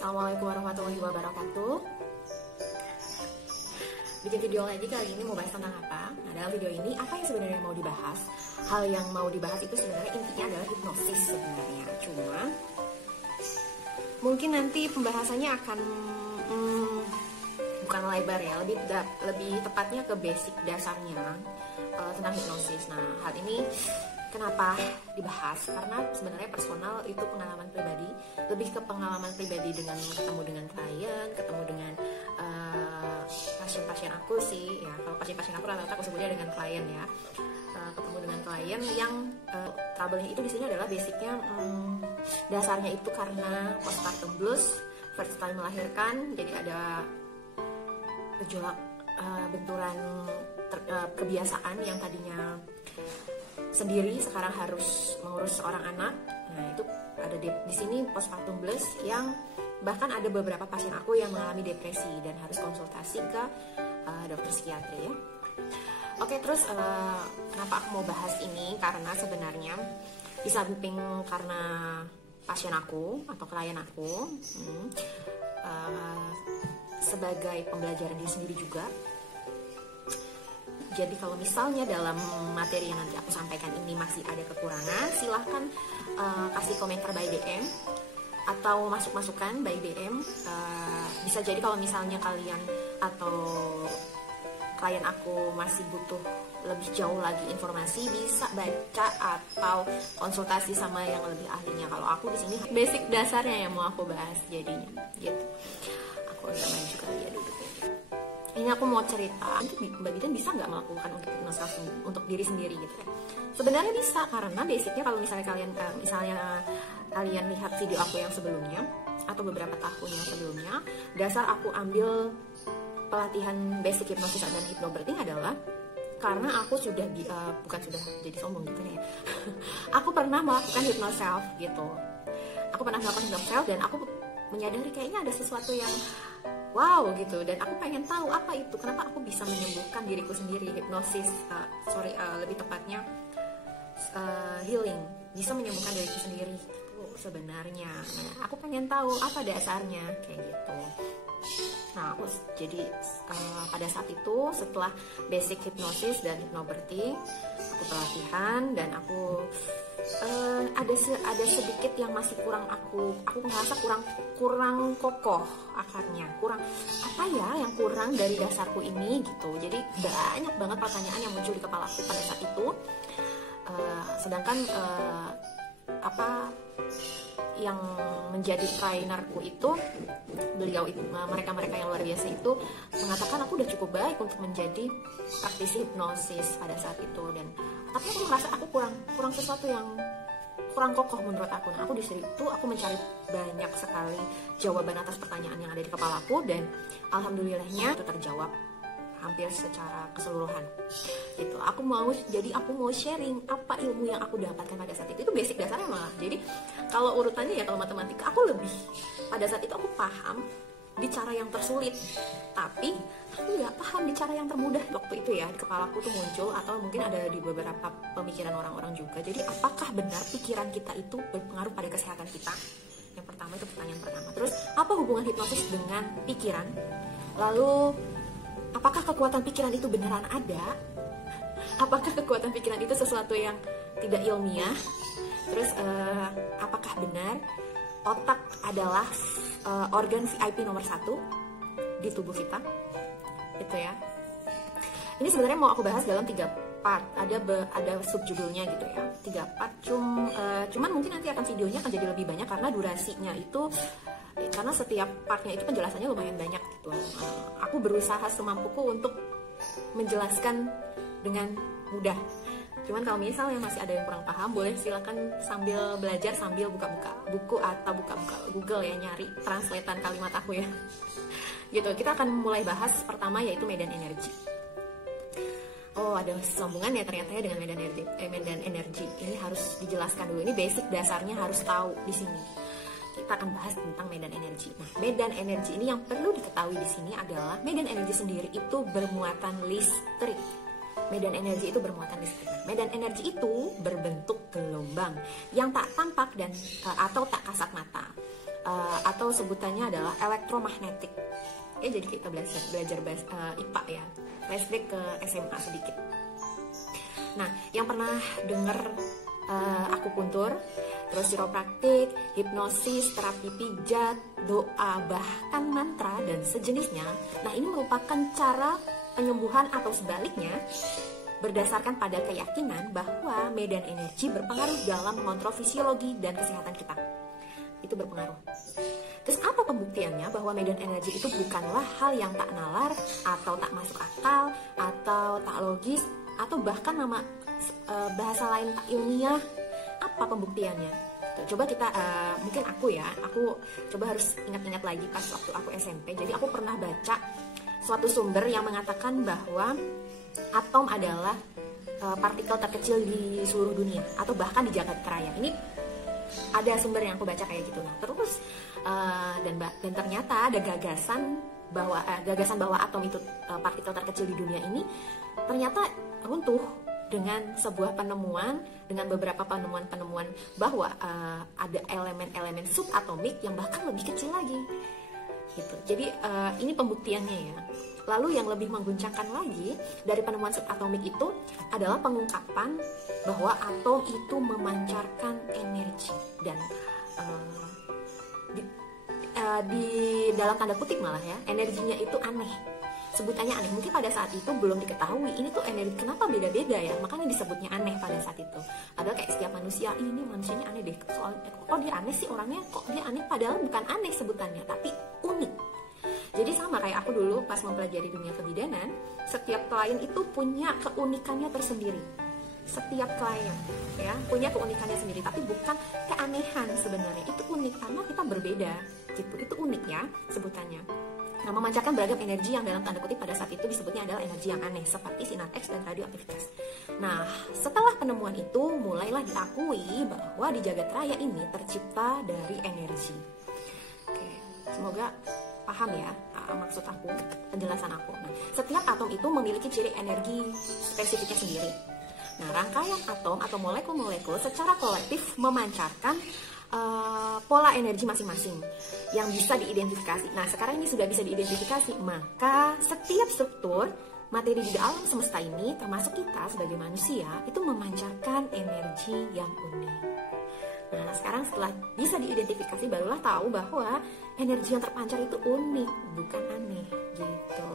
Assalamualaikum warahmatullahi wabarakatuh. Bikin video lagi kali ini mau bahas tentang apa? Nah, dalam video ini apa yang sebenarnya mau dibahas? Hal yang mau dibahas itu sebenarnya intinya adalah hipnosis sebenarnya. Cuma mungkin nanti pembahasannya akan bukan lebar ya, lebih tepatnya ke basic dasarnya tentang hipnosis. Nah, hal ini kenapa dibahas? Karena sebenarnya personal itu pengalaman pribadi, lebih ke pengalaman pribadi dengan ketemu dengan klien, ketemu dengan pasien-pasien aku sih ya. Kalau pasien-pasien aku rata-rata aku sebutnya dengan klien ya. Ketemu dengan klien yang trouble-nya itu di sini adalah basicnya dasarnya itu karena postpartum blues, first time melahirkan, jadi ada gejolak benturan kebiasaan yang tadinya sendiri sekarang harus mengurus seorang anak. Nah, itu ada di sini postpartum blues yang bahkan ada beberapa pasien aku yang mengalami depresi dan harus konsultasi ke dokter psikiatri ya. Oke, terus kenapa aku mau bahas ini? Karena sebenarnya di samping karena pasien aku atau klien aku sebagai pembelajaran diri sendiri juga. Jadi kalau misalnya dalam materi yang nanti aku sampaikan ini masih ada kekurangan, silahkan kasih komentar by DM atau masuk-masukan by DM. Bisa jadi kalau misalnya kalian atau klien aku masih butuh lebih jauh lagi informasi, bisa baca atau konsultasi sama yang lebih ahlinya. Kalau aku di sini basic dasarnya yang mau aku bahas jadinya gitu. Aku agak maju kali ya duduknya. Ini aku mau cerita, Mbak Bidan bisa nggak melakukan hipnosis untuk diri sendiri gitu ya? Sebenarnya bisa, karena basicnya kalau misalnya kalian lihat video aku yang sebelumnya atau beberapa tahun yang sebelumnya, dasar aku ambil pelatihan basic hipnosis dan hypnobirthing adalah karena aku sudah bukan sudah jadi sombong gitu ya. Aku pernah melakukan hypnoself gitu. Aku pernah melakukan hypnoself dan aku menyadari kayaknya ada sesuatu yang wow gitu, dan aku pengen tahu apa itu, kenapa aku bisa menyembuhkan diriku sendiri. Hipnosis, lebih tepatnya healing, bisa menyembuhkan diriku sendiri gitu sebenarnya. Nah, aku pengen tahu apa dasarnya kayak gitu. Nah, aku jadi pada saat itu setelah basic hipnosis dan hypnobirthing, aku pelatihan dan aku ada sedikit yang masih kurang, aku ngerasa kurang kokoh akarnya, kurang apa ya yang kurang dari dasarku ini gitu. Jadi banyak banget pertanyaan yang muncul di kepala aku pada saat itu. Sedangkan apa yang menjadi trainerku itu, beliau itu, mereka yang luar biasa itu mengatakan aku udah cukup baik untuk menjadi praktisi hipnosis pada saat itu. Dan tapi aku merasa aku kurang sesuatu yang kurang kokoh menurut aku. Nah, aku di situ aku mencari banyak sekali jawaban atas pertanyaan yang ada di kepalaku, dan alhamdulillahnya itu terjawab hampir secara keseluruhan gitu. Aku mau sharing apa ilmu yang aku dapatkan pada saat itu basic dasarnya malah. Jadi kalau urutannya ya, kalau matematika aku lebih pada saat itu aku paham di cara yang tersulit, tapi aku nggak paham di cara yang termudah waktu itu ya. Di kepalaku tuh muncul, atau mungkin ada di beberapa pemikiran orang-orang juga. Jadi apakah benar pikiran kita itu berpengaruh pada kesehatan kita? Yang pertama itu pertanyaan pertama. Terus apa hubungan hipnosis dengan pikiran? Lalu apakah kekuatan pikiran itu beneran ada? Apakah kekuatan pikiran itu sesuatu yang tidak ilmiah? Terus apakah benar otak adalah organ VIP nomor 1 di tubuh kita? Itu ya. Ini sebenarnya mau aku bahas dalam 3 part. Ada subjudulnya gitu ya. 3 part. Cuman mungkin nanti videonya akan jadi lebih banyak karena durasinya itu, karena setiap partnya itu penjelasannya lumayan banyak gitu. Aku berusaha semampuku untuk menjelaskan dengan mudah. Cuman kalau misalnya masih ada yang kurang paham, boleh silakan sambil belajar sambil buka-buka buku atau buka-buka Google ya, nyari translatean kalimat aku ya. Gitu. Kita akan mulai bahas pertama yaitu medan energi. Oh, ada sambungan ya ternyata ya dengan medan energi. Ini harus dijelaskan dulu. Ini basic dasarnya harus tahu di sini. Kita akan bahas tentang medan energi. Nah, medan energi ini yang perlu diketahui di sini adalah medan energi sendiri itu bermuatan listrik. Medan energi itu bermuatan listrik. Medan energi itu berbentuk gelombang yang tak tampak dan atau tak kasat mata. atau sebutannya adalah elektromagnetik. Ya, jadi kita belajar IPA ya. Flashback ke SMA sedikit. Nah, yang pernah dengar akupuntur, terus chiropraktik, hipnosis, terapi pijat, doa, bahkan mantra dan sejenisnya. Nah, ini merupakan cara penyembuhan atau sebaliknya berdasarkan pada keyakinan bahwa medan energi berpengaruh dalam mengontrol fisiologi dan kesehatan kita. Itu berpengaruh. Terus apa pembuktiannya bahwa medan energi itu bukanlah hal yang tak nalar atau tak masuk akal atau tak logis atau bahkan bahasa lain tak ilmiah? Apa pembuktiannya? Coba kita, mungkin aku coba harus ingat-ingat lagi pas waktu aku SMP. Jadi aku pernah baca suatu sumber yang mengatakan bahwa atom adalah partikel terkecil di seluruh dunia atau bahkan di jagat raya. Ini ada sumber yang aku baca kayak gitu. Nah, terus dan ternyata ada gagasan bahwa atom itu partikel terkecil di dunia ini ternyata runtuh dengan sebuah penemuan, dengan beberapa penemuan bahwa ada elemen-elemen subatomik yang bahkan lebih kecil lagi gitu. Jadi ini pembuktiannya ya. Lalu yang lebih mengguncangkan lagi dari penemuan subatomik itu adalah pengungkapan bahwa atom itu memancarkan energi dan di dalam tanda kutip malah ya, energinya itu aneh. Sebutannya aneh, mungkin pada saat itu belum diketahui ini tuh energi kenapa beda-beda ya, makanya disebutnya aneh pada saat itu. Padahal kayak setiap manusia, ini manusianya aneh deh, soalnya kok dia aneh sih orangnya, kok dia aneh, padahal bukan aneh sebutannya, tapi unik. Jadi sama kayak aku dulu pas mempelajari dunia kebidanan, setiap klien itu punya keunikannya tersendiri. Setiap klien ya punya keunikannya sendiri, tapi bukan keanehan sebenarnya, itu unik karena kita berbeda gitu, itu unik ya sebutannya. Nah, memancarkan beragam energi yang dalam tanda kutip pada saat itu disebutnya adalah energi yang aneh seperti sinar X dan radioaktivitas. Nah, setelah penemuan itu mulailah diakui bahwa di jagat raya ini tercipta dari energi. Oke, semoga paham ya maksud aku, penjelasan aku. Nah, setiap atom itu memiliki ciri energi spesifiknya sendiri. Nah, rangkaian atom atau molekul-molekul secara kolektif memancarkan pola energi masing-masing yang bisa diidentifikasi. Nah, sekarang ini sudah bisa diidentifikasi, maka setiap struktur materi di alam semesta ini, termasuk kita sebagai manusia, itu memancarkan energi yang unik. Nah, sekarang setelah bisa diidentifikasi, barulah tahu bahwa energi yang terpancar itu unik, bukan aneh, gitu.